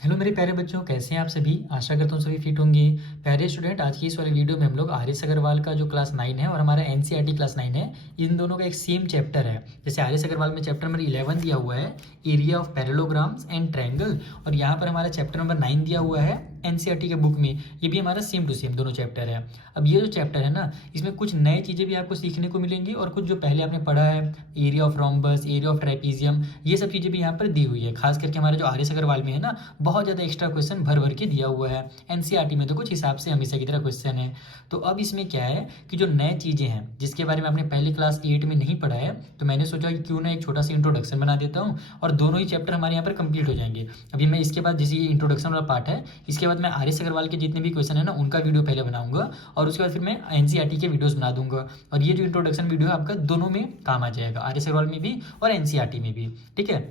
Hello मेरे प्यारे बच्चों, कैसे हैं आप सभी। आशा करता हूँ सभी फिट होंगे। प्यारे स्टूडेंट, आज की इस वाली वीडियो में हम लोग आर एस अग्रवाल का जो क्लास 9 है और हमारा एनसीईआरटी क्लास 9 है, इन दोनों का एक सेम चैप्टर है। जैसे आर एस अग्रवाल में चैप्टर नंबर 11 दिया हुआ है, area of parallelograms and triangle, और यहाँ पर हमारा चैप्टर नंबर 9 दिया हुआ है एनसीईआरटी के बुक में। ये भी हमारा सेम टू सेम दोनों चैप्टर है। अब ये जो चैप्टर है ना, इसमें कुछ नई चीज़ें भी आपको सीखने को मिलेंगी और कुछ जो पहले आपने पढ़ा है, area of rhombus, area of ट्राइपीजियम, ये सब चीज़ें भी यहाँ पर दी हुई है। खास करके हमारे जो आर एस अग्रवाल में है ना, बहुत ज़्यादा एक्स्ट्रा क्वेश्चन भर भर के दिया हुआ है। एनसीईआरटी में तो कुछ हिसाब से हमेशा की तरह क्वेश्चन है। तो अब इसमें क्या है कि जो नए चीज़ें हैं जिसके बारे में आपने पहले क्लास 8 में नहीं पढ़ा है, तो मैंने सोचा कि क्यों ना एक छोटा सा इंट्रोडक्शन बना देता हूँ और दोनों ही चैप्टर हमारे यहाँ पर कंप्लीट हो जाएंगे। अभी मैं इसके बाद, जैसे ये इंट्रोडक्शन वाला पार्ट है, इसके बाद मैं आर एस अग्रवाल के जितने भी क्वेश्चन है ना, उनका वीडियो पहले बनाऊंगा और उसके बाद फिर मैं एनसीईआरटी के वीडियोस बना दूंगा। और ये जो इंट्रोडक्शन वीडियो है आपका दोनों में काम आ जाएगा, आर एस अग्रवाल में भी और एनसीईआरटी में भी। ठीक है,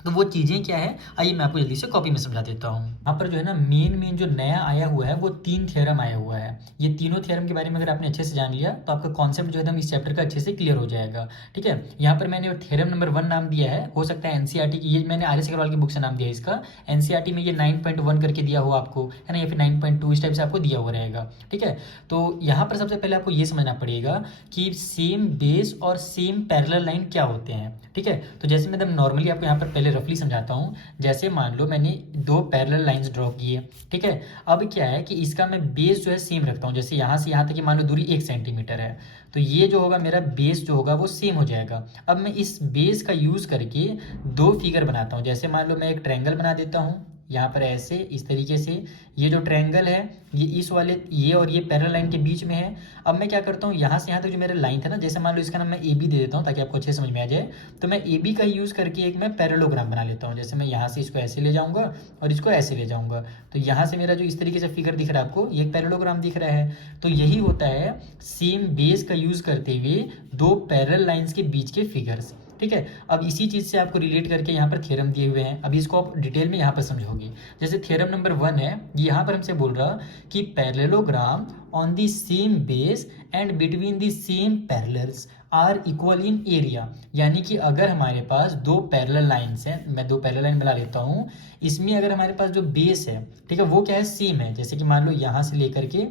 तो वो चीज़ें क्या है, आइए मैं आपको जल्दी से कॉपी में समझा देता हूँ। यहाँ पर जो है ना, मेन जो नया आया हुआ है वो 3 थ्योरम आया हुआ है। ये तीनों थ्योरम के बारे में अगर आपने अच्छे से जान लिया तो आपका कॉन्सेप्ट जो है ना इस चैप्टर का अच्छे से क्लियर हो जाएगा। ठीक है, यहाँ पर मैंने थ्योरम नंबर 1 नाम दिया है, हो सकता है एनसीईआरटी की, ये मैंने आर एस अग्रवाल की बुक से नाम दिया है इसका। एनसीईआरटी में ये 9.1 करके दिया हुआ आपको है ना, या फिर 9.2 इस टाइप से आपको दिया हुआ रहेगा। ठीक है, तो यहाँ पर सबसे पहले आपको ये समझना पड़ेगा कि सेम बेस और सेम पैरेलल लाइन क्या होते हैं। ठीक है, तो जैसे मैं एकदम नॉर्मली आपको यहाँ पर पहले रफली समझाता हूँ। जैसे मान लो मैंने 2 पैरेलल लाइंस ड्रॉ किए। ठीक है, अब क्या है कि इसका मैं बेस जो है सेम रखता हूँ। जैसे यहाँ से यहाँ तक की मान लो दूरी 1 सेंटीमीटर है, तो ये जो होगा मेरा बेस जो होगा वो सेम हो जाएगा। अब मैं इस बेस का यूज़ करके 2 फिगर बनाता हूँ। जैसे मान लो मैं एक ट्रायंगल बना देता हूँ यहाँ पर ऐसे, इस तरीके से। ये जो ट्रायंगल है ये इस वाले, ये और ये पैरेलल लाइन के बीच में है। अब मैं क्या करता हूँ, यहाँ से यहाँ तक जो मेरा लाइन था ना, जैसे मान लो इसका नाम मैं ए बी दे देता हूँ ताकि आपको अच्छे समझ में आ जाए। तो मैं ए बी का यूज़ करके एक मैं पैरेललोग्राम बना लेता हूँ। जैसे मैं यहाँ से इसको ऐसे ले जाऊँगा और इसको ऐसे ले जाऊँगा, तो यहाँ से मेरा जो इस तरीके से फिगर दिख रहा है आपको, ये एक पैरेललोग्राम दिख रहा है। तो यही होता है सेम बेस का यूज़ करते हुए 2 पैरेलल लाइन्स के बीच के फिगर्स। ठीक है, अब इसी चीज़ से आपको रिलेट करके यहाँ पर थ्योरम दिए हुए हैं। अभी इसको आप डिटेल में यहाँ पर समझोगे। जैसे थ्योरम नंबर 1 है, ये यहाँ पर हमसे बोल रहा कि parallelogram on the same base and between the same parallels are equal in area. यानी कि अगर हमारे पास 2 पैरेलल लाइन्स हैं, मैं 2 पैरेलल लाइन बना लेता हूँ, इसमें अगर हमारे पास जो बेस है, ठीक है, वो क्या है, सेम है। जैसे कि मान लो यहाँ से लेकर के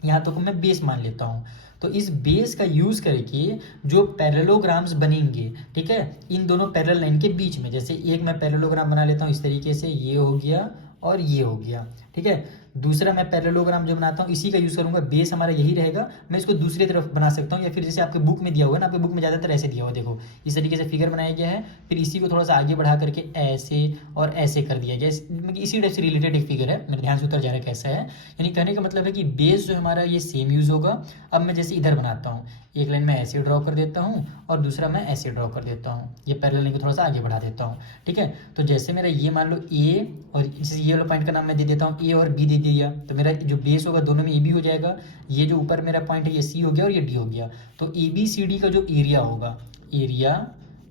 यहाँ तक मैं बेस मान लेता हूँ, तो इस बेस का यूज़ करके जो पैरेललोग्राम्स बनेंगे, ठीक है, इन दोनों पैरेलल लाइन के बीच में, जैसे एक मैं पैरेललोग्राम बना लेता हूँ इस तरीके से, ये हो गया और ये हो गया। ठीक है, दूसरा मैं पैरेललोग्राम जो बनाता हूँ इसी का यूज़ करूँगा, बेस हमारा यही रहेगा, मैं इसको दूसरी तरफ बना सकता हूँ। या फिर जैसे आपके बुक में दिया हुआ है ना, आपके बुक में ज़्यादातर ऐसे दिया हुआ, देखो इस तरीके से फिगर बनाया गया है, फिर इसी को थोड़ा सा आगे बढ़ा करके ऐसे और ऐसे कर दिया गया। इसी टाइप से रिलेटेड एक फिगर है, मेरे ध्यान से उतर जा रहा है कैसा है। यानी कहने का मतलब है कि बेस जो हमारा ये सेम यूज़ होगा। अब मैं जैसे इधर बनाता हूँ, एक लाइन मैं ऐसे ड्रॉ कर देता हूँ और दूसरा मैं ऐसे ड्रॉ कर देता हूँ, ये पैरेलल लाइन को थोड़ा सा आगे बढ़ा देता हूँ। ठीक है, तो जैसे मेरा ये मान लो ए, और जैसे ये वाला पॉइंट का नाम मैं दे देता हूँ ए और बी दे दिया, तो मेरा जो बेस होगा दोनों में ए बी हो जाएगा। ये जो ऊपर मेरा पॉइंट है ये सी हो गया और ये डी हो गया। तो ए बी सी डी का जो एरिया होगा, area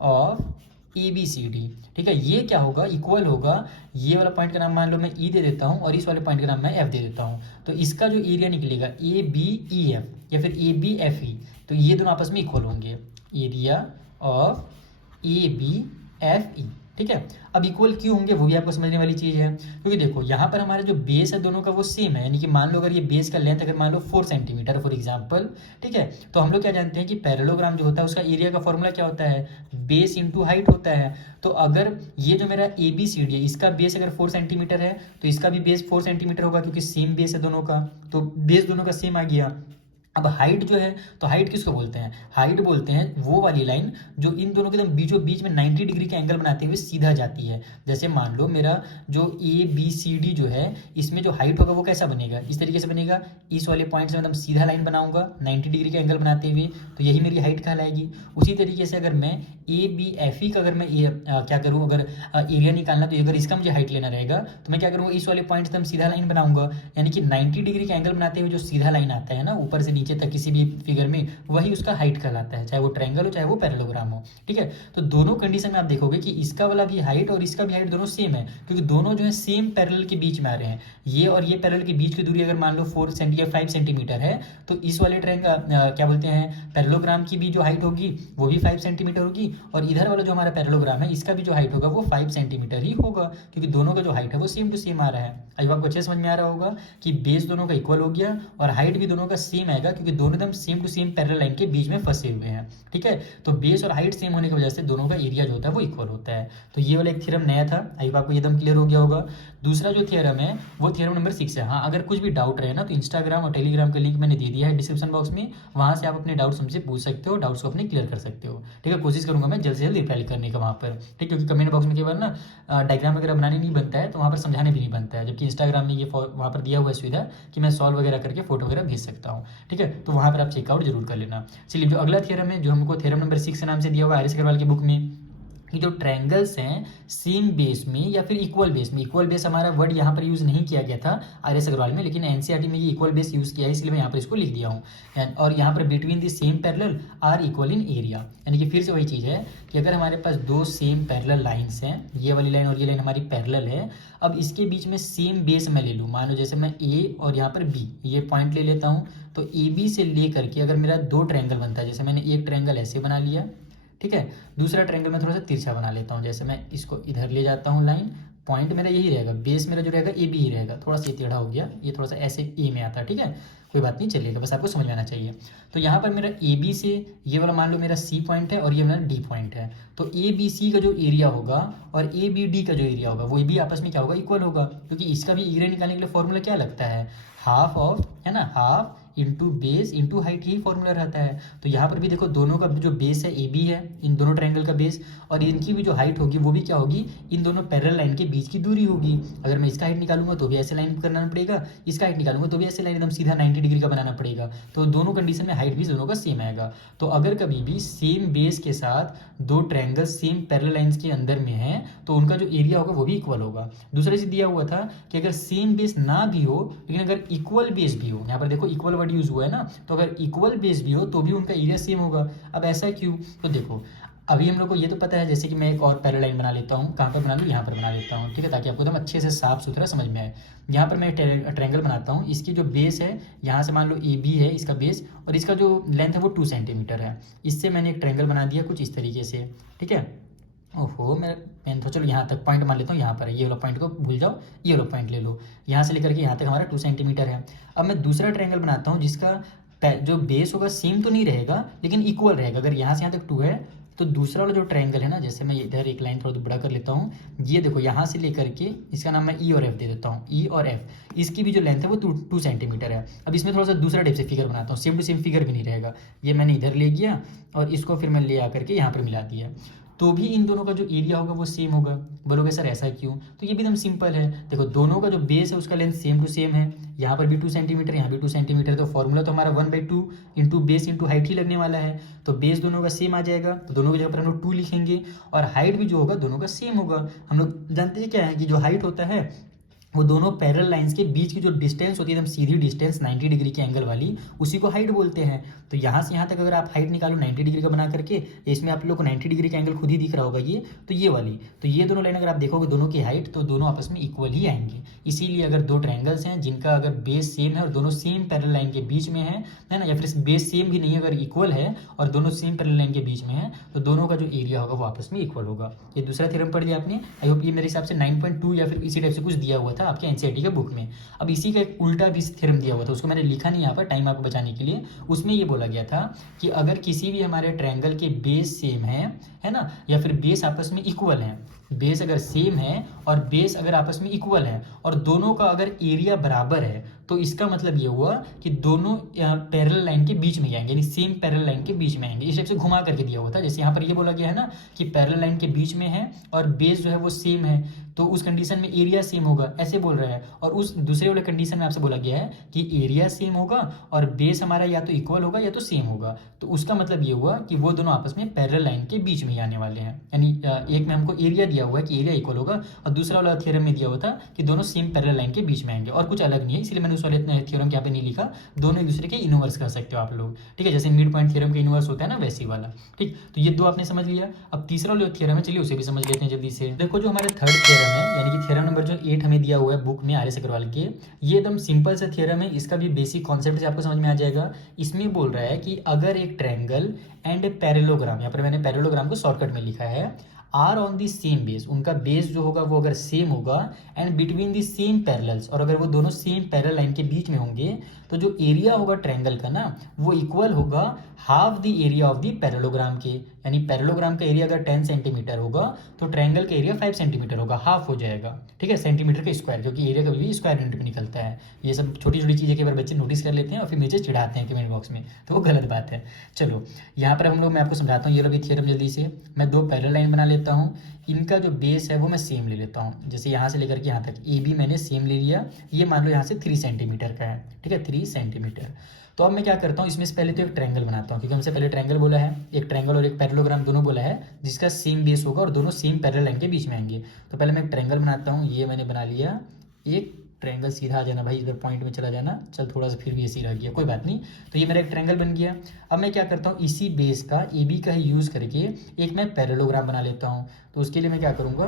of A B C D, ठीक है, ये क्या होगा, इक्वल होगा, ये वाला पॉइंट का नाम मान लो मैं ई दे देता हूँ और इस वाले पॉइंट का नाम मैं एफ दे देता हूँ। तो इसका जो एरिया निकलेगा ए बी ई एफ या फिर ए बी एफ ई, तो ये दोनों आपस में इक्वल होंगे, area of A B F E. ठीक है, अब इक्वल क्यों होंगे वो भी आपको समझने वाली चीज़ है, क्योंकि देखो यहाँ पर हमारा जो बेस है दोनों का वो सेम है। यानी कि मान लो अगर ये बेस का लेंथ अगर मान लो 4 सेंटीमीटर फॉर एग्जांपल, ठीक है, तो हम लोग क्या जानते हैं कि पैरेललोग्राम जो होता है उसका एरिया का फॉर्मूला क्या होता है, बेस इंटू हाइट होता है। तो अगर ये जो मेरा ए बी सी डी है, इसका बेस अगर 4 सेंटीमीटर है तो इसका भी बेस 4 सेंटीमीटर होगा, क्योंकि सेम बेस है दोनों का, तो बेस दोनों का सेम आ गया। अब हाइट जो है, तो हाइट किसको बोलते हैं, हाइट बोलते हैं वो वाली लाइन जो इन दोनों के एकदम बीचों बीच में 90 डिग्री का एंगल बनाते हुए सीधा जाती है। जैसे मान लो मेरा जो ए बी सी डी जो है, इसमें जो हाइट होगा वो कैसा बनेगा, इस तरीके से बनेगा, इस वाले पॉइंट से एकदम सीधा लाइन बनाऊंगा 90 डिग्री का एंगल बनाते हुए, तो यही मेरी हाइट कहलाएगी। उसी तरीके से अगर मैं ए बी एफ ई का अगर मैं क्या करूँ, अगर एरिया निकालना, तो अगर इसका मुझे हाइट लेना रहेगा तो मैं क्या करूँगा, इस वाले पॉइंट से एकदम सीधा लाइन बनाऊंगा, यानी कि 90 डिग्री का एंगल बनाते हुए जो सीधा लाइन आता है ना ऊपर से नीचे तक किसी भी फिगर में, वही उसका हाइट कहलाता है, चाहे वो ट्रायंगल हो चाहे वो पैरेललोग्राम हो। ठीक है, तो दोनों कंडीशन में आप देखोगे कि इसका वाला भी हाइट और इसका भी हाइट दोनों सेम है, क्योंकि दोनों जो है सेम पैरेलल के बीच में आ रहे हैं। ये और ये पैरेलल के बीच की दूरी अगर मान लो 4 सेंटी या 5 सेंटीमीटर है, तो इस वाले ट्रायंगल क्या बोलते हैं पैरेललोग्राम की भी जो हाइट होगी वो भी 5 सेंटीमीटर होगी, और इधर वाला जो हमारा पैरेललोग्राम है इसका भी जो हाइट होगा वो 5 सेंटीमीटर ही होगा, क्योंकि दोनों का जो हाइट है वो सेम टू सेम आ रहा है। अब आपको अच्छे समझ में आ रहा होगा कि बेस दोनों का इक्वल हो गया और हाइट भी दोनों का सेम आएगा, क्योंकि दोनों एकदम same to same parallel line के बीच में फंसे हुए हैं। ठीक है, तो बेस और हाइट सेम होने की वजह से दोनों का एरिया जो होता है वो इक्वल होता है। तो ये वाला एक थ्योरम नया था, आई आपको एकदम क्लियर हो गया होगा। दूसरा जो थ्योरम है वो थ्योरम नंबर 6 है। हाँ, अगर कुछ भी डाउट रहे ना तो इंस्टाग्राम और टेलीग्राम का लिंक मैंने दे दिया है डिस्क्रिप्शन बॉक्स में, वहाँ से आप अपने डाउट्स हमसे पूछ सकते हो, डाउट्स को अपने क्लियर कर सकते हो। ठीक है, कोशिश करूंगा मैं जल्द से जल्द रिप्लाई करने का वहाँ पर। ठीक है, क्योंकि कमेंट बॉक्स में केवल ना डायग्राम वगैरह बनाने नहीं बनता है, तो वहाँ पर समझाने भी नहीं बनता है, जबकि इंस्टाग्राम में ये वहाँ पर दिया हुआ है सुविधा कि मैं सॉल्व वगैरह करके फोटो वगैरह भेज सकता हूँ। ठीक है, तो वहाँ पर आप चेकआउट जरूर कर लेना। चलिए, जो अगला थ्योरम है जो हमको थ्योरम नंबर 6 के नाम से दिया हुआ है आर.एस. अग्रवाल की बुक में, कि जो ट्रायंगल्स हैं सेम बेस में या फिर इक्वल बेस में, इक्वल बेस हमारा वर्ड यहाँ पर यूज़ नहीं किया गया था आर.एस. अग्रवाल में, लेकिन एनसीईआरटी में ये इक्वल बेस यूज़ किया है, इसलिए मैं यहाँ पर इसको लिख दिया हूँ। और यहाँ पर between the same parallel are equal in area, यानी कि फिर से वही चीज़ है कि अगर हमारे पास दो सेम पैरेलल लाइन्स हैं, ये वाली लाइन और ये लाइन हमारी पैरेलल है, अब इसके बीच में सेम बेस मैं ले लूँ, मान लो जैसे मैं ए और यहाँ पर बी ये पॉइंट ले लेता हूँ, तो ए बी से ले करके अगर मेरा दो ट्रायंगल बनता है, जैसे मैंने एक ट्रायंगल ऐसे बना लिया, ठीक है, दूसरा ट्रायंगल मैं थोड़ा सा तिरछा बना लेता हूँ, जैसे मैं इसको इधर ले जाता हूँ लाइन, पॉइंट मेरा यही रहेगा, बेस मेरा जो रहेगा ए बी ही रहेगा, थोड़ा सा टेढ़ा हो गया, ये थोड़ा सा ऐसे ए में आता है। ठीक है, कोई बात नहीं, चलिएगा, बस आपको समझ में आना चाहिए। तो यहाँ पर मेरा ए बी से ये वाला मान लो मेरा सी पॉइंट है और ये मेरा डी पॉइंट है, तो ए बी सी का जो एरिया होगा और ए बी डी का जो एरिया होगा वो भी आपस में क्या होगा, इक्वल होगा, क्योंकि इसका भी एरिया निकालने के लिए फॉर्मूला क्या लगता है, हाफ ऑफ, है ना, half into base into height, यही फॉर्मूला रहता है। तो यहाँ पर भी देखो दोनों का जो बेस है ए बी है, इन दोनों ट्रायंगल का बेस, और इनकी भी जो हाइट होगी वो भी क्या होगी, इन दोनों पैरेलल लाइन के बीच की दूरी होगी। अगर मैं इसका हाइट निकालूंगा तो भी ऐसे लाइन बनाना पड़ेगा, इसका हाइट निकालूंगा तो भी ऐसे लाइन एकदम सीधा 90 डिग्री का बनाना पड़ेगा, तो दोनों कंडीशन में हाइट भी दोनों का सेम आएगा। तो अगर कभी भी सेम बेस के साथ दो ट्रायंगल सेम पैरेलल लाइंस के अंदर में है तो उनका जो एरिया होगा वो भी इक्वल होगा। दूसरा चीज दिया हुआ था कि अगर सेम बेस ना भी हो लेकिन अगर इक्वल बेस भी हो, यहाँ पर देखो इक्वल वर्ड यूज हुआ है ना, तो अगर इक्वल बेस भी हो तो भी उनका एरिया सेम होगा। अब ऐसा क्यों, तो देखो अभी हम लोग को ये तो पता है, जैसे कि मैं एक और पैरेलल लाइन बना लेता हूँ, कहाँ पर बना लूँ, यहाँ पर बना लेता हूँ। ठीक है, ताकि आपको एकदम अच्छे से साफ सुथरा समझ में आए। यहाँ पर मैं ट्रायंगल बनाता हूँ, इसकी जो बेस है यहाँ से मान लो ए बी है इसका बेस, और इसका जो लेंथ है वो 2 सेंटीमीटर है। इससे मैंने एक ट्रायंगल बना दिया कुछ इस तरीके से। ठीक है, ओहो मेरा पेन तो, चलो यहाँ तक पॉइंट मान लेता हूँ, यहाँ पर है, ये वाला पॉइंट को भूल जाओ, ये वाला पॉइंट ले लो, यहाँ से लेकर के यहाँ तक हमारा 2 सेंटीमीटर है। अब मैं दूसरा ट्रायंगल बनाता हूँ जिसका जो बेस होगा सेम तो नहीं रहेगा लेकिन इक्वल रहेगा। अगर यहाँ से यहाँ तक 2 है तो दूसरा वाला जो ट्रायंगल है ना, जैसे मैं इधर एक लाइन थोड़ा बड़ा कर लेता हूँ, ये देखो यहाँ से लेकर के इसका नाम मैं ई और एफ दे देता हूँ, ई और एफ, इसकी भी जो लेंथ है वो 2 सेंटीमीटर है। अब इसमें थोड़ा सा दूसरा टाइप से फिगर बनाता हूँ, सेम टू सेम फिगर भी नहीं रहेगा, ये मैंने इधर ले गया और इसको फिर मैं ले आकर के यहाँ पर मिला दिया, तो भी इन दोनों का जो एरिया होगा वो सेम होगा। बोलोगे सर ऐसा क्यों, तो ये भी एकदम सिंपल है। देखो दोनों का जो बेस है उसका लेंथ सेम टू सेम है, यहाँ पर भी 2 सेंटीमीटर, यहाँ भी 2 सेंटीमीटर, तो फॉर्मूला तो हमारा 1/2 इंटू बेस इंटू हाइट ही लगने वाला है। तो बेस दोनों का सेम आ जाएगा, तो दोनों की जगह पर हम लोग 2 लिखेंगे, और हाइट भी जो होगा दोनों का सेम होगा। हम लोग जानते हैं क्या है कि जो हाइट होता है वो दोनों पैरेलल लाइंस के बीच की जो डिस्टेंस होती है एकदम सीधी डिस्टेंस 90 डिग्री के एंगल वाली, उसी को हाइट बोलते हैं। तो यहाँ से यहाँ तक अगर आप हाइट निकालो 90 डिग्री का बना करके, इसमें आप लोग को 90 डिग्री का एंगल खुद ही दिख रहा होगा ये, तो ये वाली, तो ये दोनों लाइन अगर आप देखोगे दोनों की हाइट, तो दोनों आपस में इक्वल ही आएंगे। इसीलिए अगर दो ट्रायंगल्स हैं जिनका अगर बेस सेम है और दोनों सेम पैरेलल लाइन के बीच में है ना, या फिर बेस सेम भी नहीं है, अगर इक्वल है और दोनों सेम पैरेलल लाइन के बीच में है, तो दोनों का जो एरिया होगा वो आपस में इक्वल होगा। ये दूसरा थ्योरम पढ़ लिया आपने, आई होप ये मेरे हिसाब से 9.2 या फिर इसी टाइप से कुछ दिया हुआ था आपके एनसीईआरटी के बुक में। अब इसी का एक उल्टा भी थ्योरम दिया हुआ था, उसको मैंने लिखा नहीं यहाँ पर टाइम आपको बचाने के लिए। उसमें ये बोला गया था कि अगर किसी भी हमारे ट्रायंगल के बेस सेम है ना, या फिर बेस आपस में इक्वल है, बेस अगर सेम है और बेस अगर आपस में इक्वल है और दोनों का अगर एरिया बराबर है, तो इसका मतलब ये हुआ कि दोनों पैरेलल लाइन के बीच में आएंगे, यानी सेम पैरेलल लाइन के बीच में आएंगे। इस टाइप से घुमा करके दिया हुआ था, जैसे यहाँ पर ये बोला गया है ना कि पैरेलल लाइन के बीच में है और बेस जो है वो सेम है, तो उस कंडीशन में एरिया सेम होगा, ऐसे बोल रहा है। और उस दूसरे वाले कंडीशन में आपसे बोला गया है कि एरिया सेम होगा और बेस हमारा या तो इक्वल होगा या तो सेम होगा, तो उसका मतलब ये हुआ कि वो दोनों आपस में पैरेलल लाइन के बीच में ही आने वाले हैं। यानी एक में हमको एरिया दिया हुआ है कि एरिया इक्वल होगा, और दूसरा वाला थ्योरम में दिया हुआ था कि दोनों सेम पैरेलल लाइन के बीच में आएंगे, और कुछ अलग नहीं है, इसलिए मैंने हाइपोटेन्यूस वाले थ्योरम यहाँ पे नहीं लिखा, दोनों एक दूसरे के इनवर्स कर सकते हो आप लोग, ठीक है, जैसे मिड पॉइंट थ्योरम के इनवर्स होता है ना, वैसे वाला, ठीक। तो ये दो आपने समझ लिया। अब तीसरा जो थ्योरम है, चलिए उसे भी समझ लेते हैं जल्दी से। देखो जो हमारे थर्ड थ्योरम है, यानी कि थ्योरम नंबर जो 8 हमें दिया हुआ है बुक में आर एस अग्रवाल के, ये एकदम सिंपल सा थ्योरम है, इसका भी बेसिक कॉन्सेप्ट आपको समझ में आ जाएगा। इसमें बोल रहा है कि अगर एक ट्रायंगल एंड पैरेललोग्राम, यहाँ पर मैंने पैरेललोग्राम को शॉर्टकट में लिखा है, are on the same base, उनका बेस जो होगा वो अगर सेम होगा, and between the same parallels, और अगर वो दोनों सेम पैरेलल लाइन के बीच में होंगे, तो जो एरिया होगा ट्रायंगल का ना, वो इक्वल होगा half the area of the parallelogram के। यानी पैरेललोग्राम का एरिया अगर 10 सेंटीमीटर होगा, तो ट्रायंगल का एरिया 5 सेंटीमीटर होगा, हाफ हो जाएगा, ठीक है, सेंटीमीटर का स्क्वायर, क्योंकि एरिया कभी भी स्क्वायर यूनिट में निकलता है। ये सब छोटी छोटी चीज़ें कई बार बच्चे नोटिस कर लेते हैं और फिर नीचे चिढ़ाते हैं कमेंट बॉक्स में, तो वो गलत बात है। चलो यहाँ पर हम लोग, मैं आपको समझाता हूँ ये रवि थ्योरम जल्दी से। मैं दो पैरेलल लाइन बना लेता हूँ, इनका जो बेस है वो मैं सेम ले लेता हूँ, जैसे यहाँ से लेकर के यहाँ तक ए बी मैंने सेम ले लिया, ये मान लो यहाँ से 3 सेंटीमीटर का है, ठीक है, 3 सेंटीमीटर। तो अब मैं क्या करता हूँ, इसमें से पहले तो एक ट्रायंगल बनाता हूँ, क्योंकि हमसे पहले ट्रायंगल बोला है, एक ट्रायंगल और एक पैरेललोग्राम दोनों बोला है, जिसका सेम बेस होगा और दोनों सेम पैरेलल लाइन के बीच में आएंगे। तो पहले मैं एक ट्रायंगल बनाता हूँ, ये मैंने बना लिया एक ट्रायंगल, सीधा आ जाना भाई, इधर पॉइंट में चला जाना, चल थोड़ा सा फिर भी ऐसे ही रह गया, कोई बात नहीं। तो ये मेरा एक ट्रायंगल बन गया। अब मैं क्या करता हूँ, इसी बेस का ए बी का ही यूज़ करके एक मैं पैरेललोग्राम बना लेता हूँ। तो उसके लिए मैं क्या करूँगा,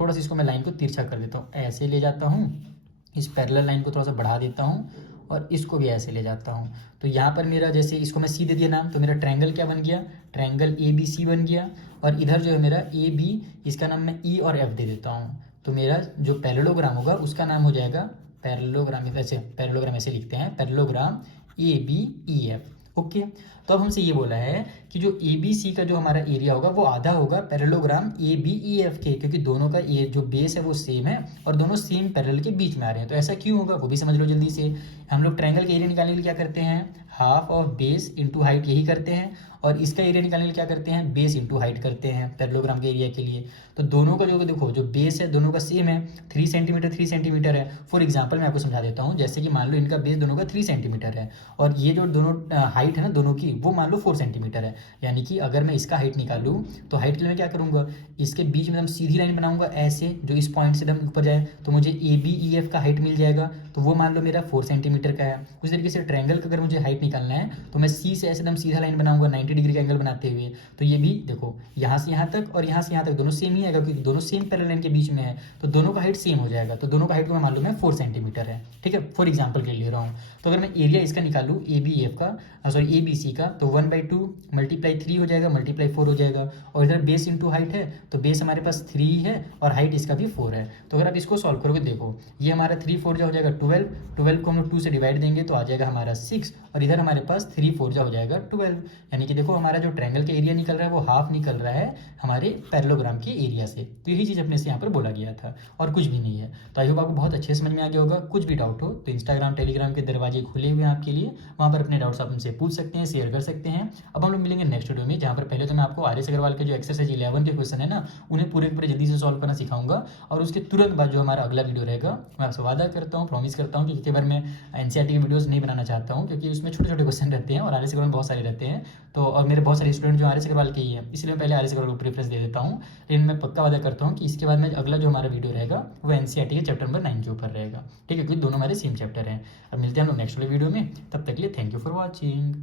थोड़ा सा इसको मैं लाइन को तिरछा कर देता हूँ, ऐसे ले जाता हूँ, इस पैरेलल लाइन को थोड़ा सा बढ़ा देता हूँ, और इसको भी ऐसे ले जाता हूँ। तो यहाँ पर मेरा, जैसे इसको मैं सी दे दिया नाम, तो मेरा ट्रायंगल क्या बन गया, ट्रायंगल ए बी सी बन गया। और इधर जो है मेरा ए बी, इसका नाम मैं ई और एफ दे देता हूँ। तो मेरा जो पैरेललोग्राम होगा उसका नाम हो जाएगा पैरेललोग्राम, ऐसे पैरेललोग्राम ऐसे लिखते हैं, parallelogram A B E F, okay. तो अब हमसे ये बोला है कि जो ए बी सी का जो हमारा एरिया होगा वो आधा होगा parallelogram A B E F के, क्योंकि दोनों का ये जो बेस है वो सेम है और दोनों सेम पैरेलल के बीच में आ रहे हैं। तो ऐसा क्यों होगा वो भी समझ लो जल्दी से। हम लोग ट्रायंगल का एरिया निकालने के लिए क्या करते हैं, half of base into height, यही करते हैं। और इसका एरिया निकालने के लिए क्या करते हैं, बेस इंटू हाइट करते हैं पैरेललोग्राम के एरिया के लिए। तो दोनों का जो देखो, जो बेस है दोनों का सेम है, 3 सेंटीमीटर 3 सेंटीमीटर है। फॉर एग्जांपल मैं आपको समझा देता हूँ, जैसे कि मान लो इनका बेस दोनों का 3 सेंटीमीटर है, और ये जो दोनों हाइट है ना दोनों की, वो मान लो 4 सेंटीमीटर है। यानी कि अगर मैं इसका हाइट निकालूँ, तो हाइट के लिए मैं क्या करूँगा, इसके बीच में हम सीधी लाइन बनाऊंगा ऐसे, जो इस पॉइंट से एकदम ऊपर जाए, तो मुझे ए बी ई एफ का हाइट मिल जाएगा। तो वो मान लो मेरा 4 सेंटीमीटर का है। उस तरीके से ट्रायंगल का अगर मुझे हाइट निकालना है, तो मैं सी से ऐसे एकदम सीधा लाइन बनाऊंगा 90 डिग्री का एंगल बनाते हुए। तो ये भी देखो, यहाँ से यहाँ तक और यहाँ से यहाँ तक दोनों सेम ही आएगा, क्योंकि दोनों सेम पैरेलल लाइन के बीच में है, तो दोनों का हाइट सेम हो जाएगा। तो दोनों का हाइट को मैं मान लूँ मैं 4 सेंटीमीटर है, ठीक है, फॉर एग्जाम्पल के लिए ले रहा हूँ। तो अगर मैं एरिया इसका निकालूँ ए बी एफ का, सॉरी ए बी सी का, तो 1/2 मल्टीप्लाई 3 हो जाएगा, मल्टीप्लाई 4 हो जाएगा। और इधर बेस इंटू हाइट है, तो बेस हमारे पास 3 है और हाइट इसका भी 4 है। तो अगर आप इसको सॉल्व करोगे, देखो ये हमारा 3 4 हो जाएगा 12, 12 को हम लोग 2 से डिवाइड देंगे तो आ जाएगा हमारा 6, और इधर हमारे पास 3 4 हो जाएगा 12। यानी कि देखो हमारा जो ट्रायंगल का एरिया निकल रहा है वो हाफ निकल रहा है हमारे पैरेललोग्राम के एरिया से। तो यही चीज़ अपने से यहाँ पर बोला गया था और कुछ भी नहीं है। तो आई होप आपको बहुत अच्छे समझ में आ गया होगा। कुछ भी डाउट हो तो इंस्टाग्राम टेलीग्राम के दरवाजे खुले हुए हैं आपके लिए, वहाँ पर अपने डाउट्स आप उनसे पूछ सकते हैं, शेयर कर सकते हैं। अब हम लोग मिलेंगे नेक्स्ट वीडियो में, जहाँ पर पहले तो मैं आपको आर एस अग्रवाल के जो एक्सरसाइज 11 के क्वेश्चन है ना, उन्हें पूरे पूरे जल्दी से सॉल्व करना सिखाऊंगा। और उसके तुरंत बाद जो हमारा अगला वीडियो रहेगा, मैं आपसे वादा करता हूँ, प्रॉमिस करता हूँ कि इतनी बार मैं एनसीईआरटी की वीडियोस नहीं बनाना चाहता हूँ, क्योंकि उसमें छोटे छोटे क्वेश्चन रहते हैं और आर एस अग्रवाल में बहुत सारे रहते हैं। तो और मेरे बहुत सारे स्टूडेंट जो आर एस अग्रवाल के ही हैं, इसलिए मैं पहले आर एस अग्रवाल को प्रेफरेंस दे देता हूँ। लेकिन मैं पक्का वादा करता हूँ कि इसके बाद में अगला जो हमारा वीडियो रहेगा वो एनसीईआरटी के चैप्टर नंबर 9 के ऊपर रहेगा, ठीक है, क्योंकि दोनों हमारे सेम चैप्टर हैं। अब मिलते हैं हम लोग नेक्स्ट वीडियो में, तब तक के लिए थैंक यू फॉर वॉचिंग।